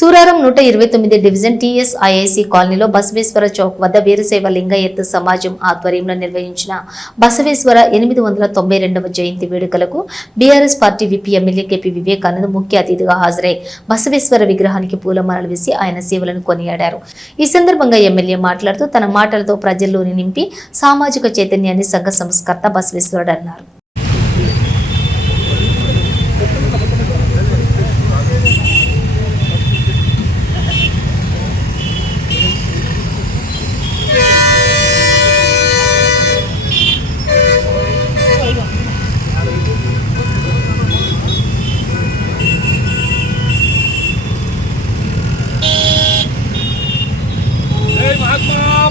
సూరారం నూట ఇరవై తొమ్మిది డివిజన్ టీఎస్ ఐఐసి కాలనీలో బసవేశ్వర చౌక్ వద్ద వీరశైవ లింగయత్ సమాజం ఆధ్వర్యంలో నిర్వహించిన బసవేశ్వర ఎనిమిది వందల తొంభై రెండవ జయంతి వేడుకలకు BRS party VP MLA KP Vivekanand ముఖ్య అతిథిగా హాజరై బసవేశ్వర విగ్రహానికి పూలమాలలు వేసి ఆయన సేవలను కొనియాడారు. ఈ సందర్భంగా ఎమ్మెల్యే మాట్లాడుతూ తన మాటలతో ప్రజల్లోని నింపి సామాజిక చైతన్యాన్ని సంఘ సంస్కర్త బసవేశ్వరుడు అన్నారు.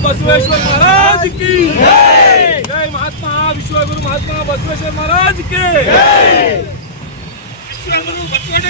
बसवेश्वर महाराज की। जय महात्मा विश्वगुरु महात्मा बसवेश्वर महाराज के। विश्वगुरु बसवेश्वर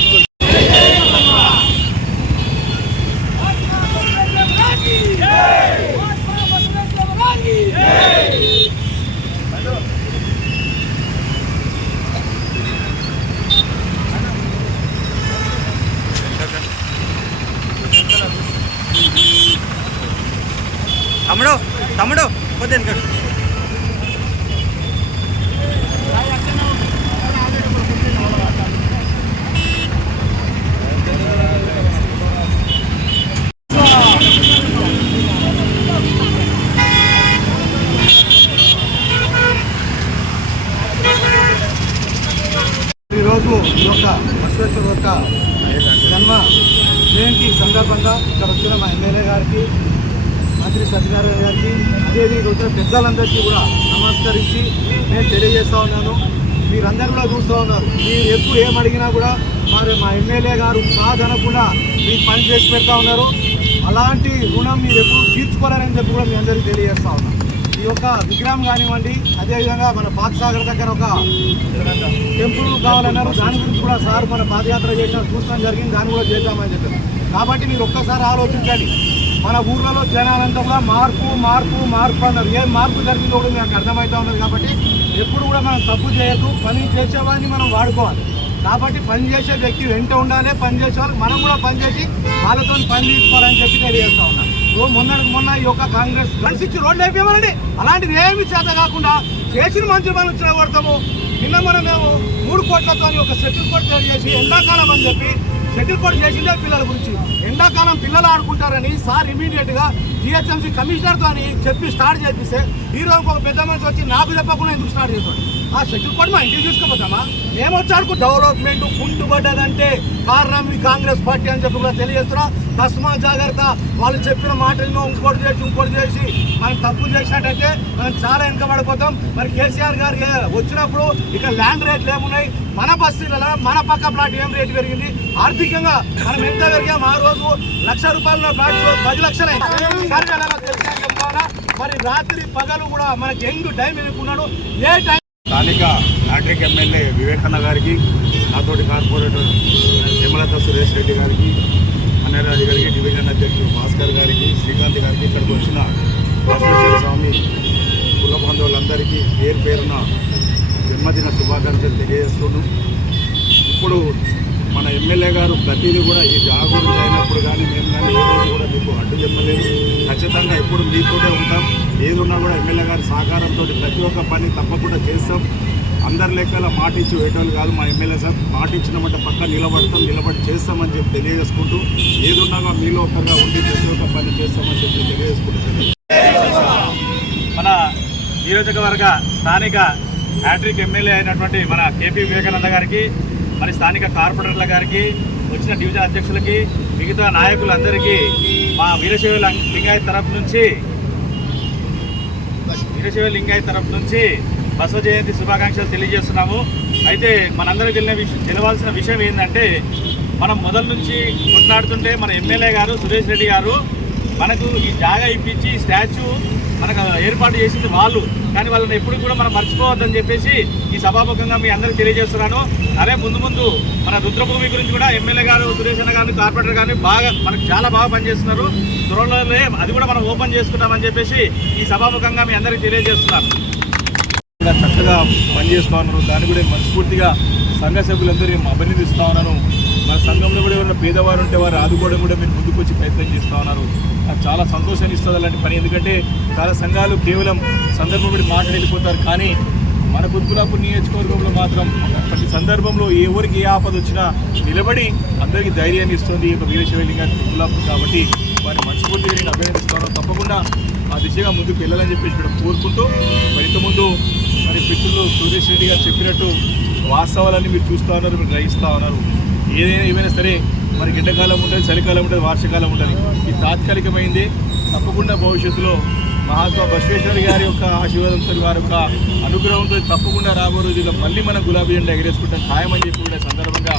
તમડો બધે કરશું. మంత్రి గారికి అదేవిధంగా వచ్చిన పెద్దలందరికీ కూడా నమస్కరించి నేను తెలియజేస్తూ ఉన్నాను. మీరందరూ కూడా చూస్తూ ఉన్నారు. మీరు ఎప్పుడు ఏమడిగినా కూడా మరి మా ఎమ్మెల్యే గారు కాదనకుండా మీరు పని చేసి పెడతా ఉన్నారు. అలాంటి రుణం మీరు ఎప్పుడు తీర్చుకోలేరని చెప్పి కూడా మీ అందరికీ తెలియజేస్తా ఉన్నాను ఈ యొక్క విగ్రహం కానివ్వండి అదేవిధంగా మన పాతసాగర్ దగ్గర ఒక టెంపుల్ కావాలన్నారు. దాని గురించి కూడా సార్ మన పాదయాత్ర చేసిన చూస్తాం జరిగింది. దాన్ని కూడా చేద్దామని చెప్పారు. కాబట్టి మీరు ఒక్కసారి ఆలోచించండి. మన ఊర్లలో జనాలంతా కూడా మార్పు మార్పు మార్పు అన్నారు. ఏం మార్పు జరిగిందో కూడా నాకు అర్థమవుతా ఉన్నది కాబట్టి ఎప్పుడు కూడా మనం తప్పు చేయొద్దు. పని చేసేవాడిని మనం వాడుకోవాలి. కాబట్టి పని చేసే వ్యక్తి వెంట ఉండాలి. పని చేసే వాళ్ళకి మనం కూడా పని చేసి వాళ్ళతో పని తీసుకోవాలని చెప్పి తెలియజేస్తా ఉన్నాం. ఓ మొన్నటికి మొన్న ఈ యొక్క కాంగ్రెస్ కలిసి ఇచ్చి రోడ్లు అయిపోయామనండి అలాంటిది ఏమి చేత కాకుండా చేసిన మంచి మనం చిన్న పడతాము నిన్న మనం మేము మూడు కోట్లతో ఒక సెటిల్ కోట్ తయారు చేసి ఎండాకాలం అని చెప్పి షటిల్ కోట్ చేసిందే పిల్లల గురించి. ఎండాకాలం పిల్లలు ఆడుకుంటారని సార్ ఇమీడియట్గా జిహెచ్ఎంసీ కమిషనర్తో అని చెప్పి స్టార్ట్ చేపిస్తే ఈరోజు ఒక పెద్ద మనిషి వచ్చి నాకు చెప్పకుండా ఎందుకు స్టార్ట్ చేస్తాడు ఆ సెటిల్ కూడా మా ఇంటికి తీసుకుపోతామా? మేము వచ్చాడుకు డెవలప్మెంట్ కుంటుపడ్డదంటే కారణం ఈ కాంగ్రెస్ పార్టీ అని చెప్పి కూడా తెలియజేస్తున్నా. తస్మా జాగ్రత్త వాళ్ళు చెప్పిన మాటలను ఇంకోటి చేసి ఇంకోటి చేసి మనం తప్పు చేసినట్టయితే మనం చాలా వెనుకబడిపోతాం. మరి కేసీఆర్ గారు వచ్చినప్పుడు ఇక్కడ ల్యాండ్ రేట్లు ఏమున్నాయి? మన బస్తీలలో మన పక్క ప్లాట్ ఏం రేటు పెరిగింది? ఆర్థికంగా మనం ఎంత పెరిగాం? ఆ రోజు లక్ష రూపాయల ప్లాట్ పది లక్షలే. మరి రాత్రి పగలు కూడా మనకి యంగ్ టైం ఎన్నుకున్నాడు ఏ టైం స్థానిక హ్యాట్రిక్ ఎమ్మెల్యే వివేకన్న గారికి నాతోటి కార్పొరేటర్ హేమలత సురేష్ రెడ్డి గారికి అన్నరాజు గారికి డివిజన్ అధ్యక్షుడు భాస్కర్ గారికి శ్రీకాంత్ గారికి ఇక్కడికి వచ్చిన బసవేశ్వర స్వామి కుల బంధువులందరికీ పేరు పేరున జన్మదిన శుభాకాంక్షలు తెలియజేస్తున్నాం. ఇప్పుడు మన ఎమ్మెల్యే గారు ప్రతిదీ కూడా ఈ జాగ అయినప్పుడు కానీ మేము కానీ ఏ రోజు కూడా మీకు అడ్డు చెప్పలేదు. ఖచ్చితంగా ఎప్పుడు మీతోనే ఉంటాం. ఏదున్నా కూడా ఎమ్మెల్యే గారి సహకారంతో ప్రతి ఒక్క పని తప్పకుండా చేస్తాం. అందరి లెక్కల మాట ఇచ్చి వేయటాలు కాదు మా ఎమ్మెల్యే సార్. మాట ఇచ్చినమంటే పక్క నిలబడతాం నిలబడి చేస్తామని చెప్పి తెలియజేసుకుంటూ ఏదున్నాగా మీలో ఒకరుగా ఉండి ప్రతి ఒక్క పని చేస్తామని చెప్పి తెలియజేసుకుంటున్నాను. మన నియోజకవర్గ స్థానిక హ్యాట్రిక్ ఎమ్మెల్యే అయినటువంటి మన కేపీ వివేకానంద గారికి మరి స్థానిక కార్పొరేటర్ల గారికి వచ్చిన డివిజన్ అధ్యక్షులకి మిగతా నాయకులందరికీ మా వీరశైవ లింగ- లింగాయత్ తరపు నుంచి వీరశైవ లింగాయత్ తరపు నుంచి బసవ జయంతి శుభాకాంక్షలు తెలియజేస్తున్నాము. అయితే మనందరికీ తెలియ విషయం తెలవాల్సిన విషయం ఏంటంటే మనం మొదల నుంచి కొట్లాడుతుంటే మన ఎమ్మెల్యే గారు సురేష్ రెడ్డి గారు మనకు ఈ జాగా ఇప్పించి స్టాచ్యూ మనకు ఏర్పాటు చేసింది వాళ్ళు. కానీ వాళ్ళని ఎప్పుడు కూడా మనం మర్చిపోవద్దని చెప్పేసి ఈ సభాముఖంగా మీ అందరికీ తెలియజేస్తున్నాను. అదే ముందు ముందు మన రుద్రభూమి గురించి కూడా ఎమ్మెల్యే గారు సురేష్ అన్న గారు కార్పొరేటర్ గారు బాగా మనకు చాలా బాగా పనిచేస్తున్నారు. త్వరలోనే అది కూడా మనం ఓపెన్ చేసుకుంటామని చెప్పేసి ఈ సభాముఖంగా మీ అందరికీ తెలియజేస్తున్నాను. చక్కగా పనిచేస్తూ ఉన్నారు. దాన్ని కూడా మనస్ఫూర్తిగా సంఘ సభ్యులందరూ నేను అభినందిస్తూ ఉన్నాను. మన సంఘంలో కూడా ఎవరైనా పేదవారు ఉంటే వారు ఆదుకోవడం కూడా మీరు ముందుకు వచ్చి ప్రయత్నం చేస్తూ ఉన్నారు. నాకు చాలా సంతోషాన్ని ఇస్తుంది అలాంటి పని. ఎందుకంటే చాలా సంఘాలు కేవలం సందర్భం బట్టి మాట్లాడి వెళ్ళిపోతారు కానీ మన కుత్బులాపూర్ నియోజకవర్గంలో మాత్రం ప్రతి సందర్భంలో ఎవరికి ఏ ఆపద వచ్చినా నిలబడి అందరికీ ధైర్యాన్ని ఇస్తుంది ఈ యొక్క వీరశైలింగా కుత్బులాపూర్ కాబట్టి వారిని మనస్ఫూర్తిగా నేను అభినందిస్తాను. తప్పకుండా ఆ దిశగా ముందుకు వెళ్ళాలని చెప్పేసి ఇక్కడ కోరుకుంటూ మరి ఇంతకుముందు మరి పిత్రులు సురేష్ రెడ్డి గారు చెప్పినట్టు వాస్తవాలన్నీ మీరు చూస్తూ ఉన్నారు మీరు గ్రహిస్తూ ఉన్నారు. ఏదైనా ఏమైనా సరే మరి ఎండాకాలం ఉంటుంది చలికాలం ఉంటుంది వర్షాకాలం ఉంటుంది. ఇది తాత్కాలికమైంది. తప్పకుండా భవిష్యత్తులో మహాత్మా బసవేశ్వర గారి యొక్క ఆశీర్వాదంతో వారి యొక్క అనుగ్రహంతో తప్పకుండా రాబో రోజుల్లో మళ్ళీ మనం గులాబీ జెండా ఎగరేసుకుంటాం. ఖాయమని చెప్పి కూడా సందర్భంగా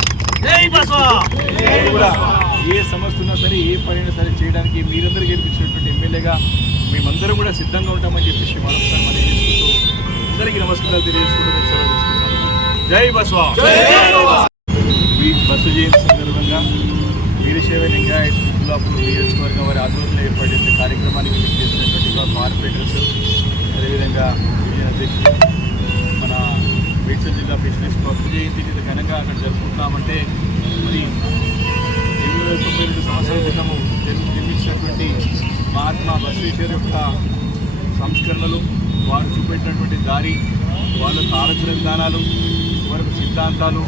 కూడా ఏ సమస్య ఉన్నా సరే ఏ పనైనా సరే చేయడానికి మీరందరూ గెలిపించినటువంటి ఎమ్మెల్యేగా మేమందరం కూడా సిద్ధంగా ఉంటామని చెప్పేసి మనం చేసుకుంటూ అందరికీ నమస్కారాలు తెలియజేసుకుంటూ సెలవు జై బస్వా! ఈ బస్సు జయంతి సందర్భంగా వీరశైవ లింగాయత్ గులాపూర్ నియోజకవర్గం వారి ఆధ్వర్యంలో ఏర్పాటు చేసిన కార్యక్రమానికి చేసినటువంటి కార్పొరేటర్స్ అదేవిధంగా డివిజన్ అధ్యక్షులు మన మేడ్చల్ జిల్లా ఫిషరీస్ బస్సు జయంతిని ఇంత ఘనంగా అక్కడ జరుపుకుంటున్నామంటే మరి ఎనిమిది వందల తొంభై రెండు సంవత్సరాల క్రితము నిర్మించినటువంటి మహాత్మా బసవేశ్వర్ యొక్క సంస్కరణలు వారు చూపెట్టినటువంటి దారి వాళ్ళ ఆలోచన విధానాలు వారి సిద్ధాంతాలు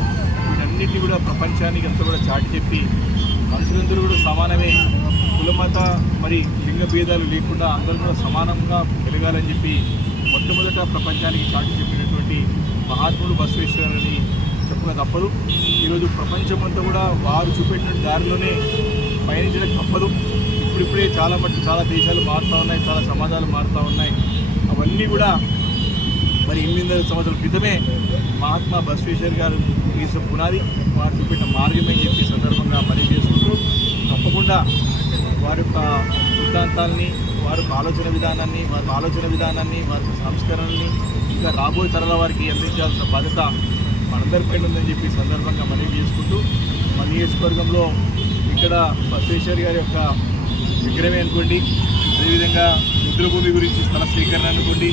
వీటన్నిటిని కూడా ప్రపంచానికి అంతా కూడా చాటి చెప్పి మనుషులందరూ కూడా సమానమే. కులమత మరి లింగ భేదాలు లేకుండా అందరూ కూడా సమానంగా పెరగాలని చెప్పి మొట్టమొదట ప్రపంచానికి చాటి చెప్పినటువంటి మహాత్ముడు బసవేశ్వరని చెప్పక తప్పదు. ఈరోజు ప్రపంచమంతా కూడా వారు చూపెట్టిన దారిలోనే పయనించడం తప్పదు. ఇప్పుడిప్పుడే చాలా మటు చాలా దేశాలు మారుతూ ఉన్నాయి చాలా సమాజాలు మారుతూ ఉన్నాయి. అవన్నీ కూడా మరి ఎనిమిది వందల సంవత్సరాల క్రితమే మహాత్మా బసవేశ్వర్ గారు వేసిన పునాది వారు చూపెట్టిన మార్గమే చెప్పి సందర్భంగా పని చేసుకుంటూ తప్పకుండా వారి యొక్క సిద్ధాంతాలని వారి యొక్క ఆలోచన విధానాన్ని వారి ఆలోచన విధానాన్ని వారి సంస్కరణల్ని ఇంకా రాబోయే తరాల వారికి అందించాల్సిన బాధ్యత మనందరిపైన ఉందని చెప్పి సందర్భంగా మనవి చేసుకుంటూ మన నియోజకవర్గంలో ఇక్కడ బసవేశ్వర్ గారి యొక్క విగ్రహమే అనుకోండి అదేవిధంగా రుద్రభూమి గురించి స్థల స్వీకరణ అనుకోండి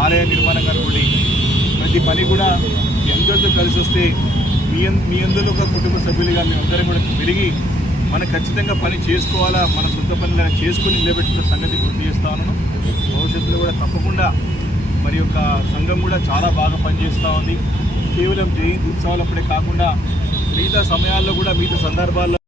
ఆలయ నిర్మాణం అనుకోండి ప్రతి పని కూడా మీ అందరితో కలిసి వస్తే మీ మీ అందరిలో ఒక కుటుంబ సభ్యులుగా మేమందరం కూడా పెరిగి మనం ఖచ్చితంగా పని చేసుకోవాలా మన సొంత పనులు చేసుకుని నిలబెట్టిన సంగతి గుర్తు చేస్తా ఉన్నాను. భవిష్యత్తులో కూడా తప్పకుండా మరి యొక్క సంఘం కూడా చాలా బాగా పనిచేస్తూ ఉంది. కేవలం జయంతి ఉత్సవాలప్పుడే కాకుండా మిగతా సమయాల్లో కూడా మిగతా సందర్భాల్లో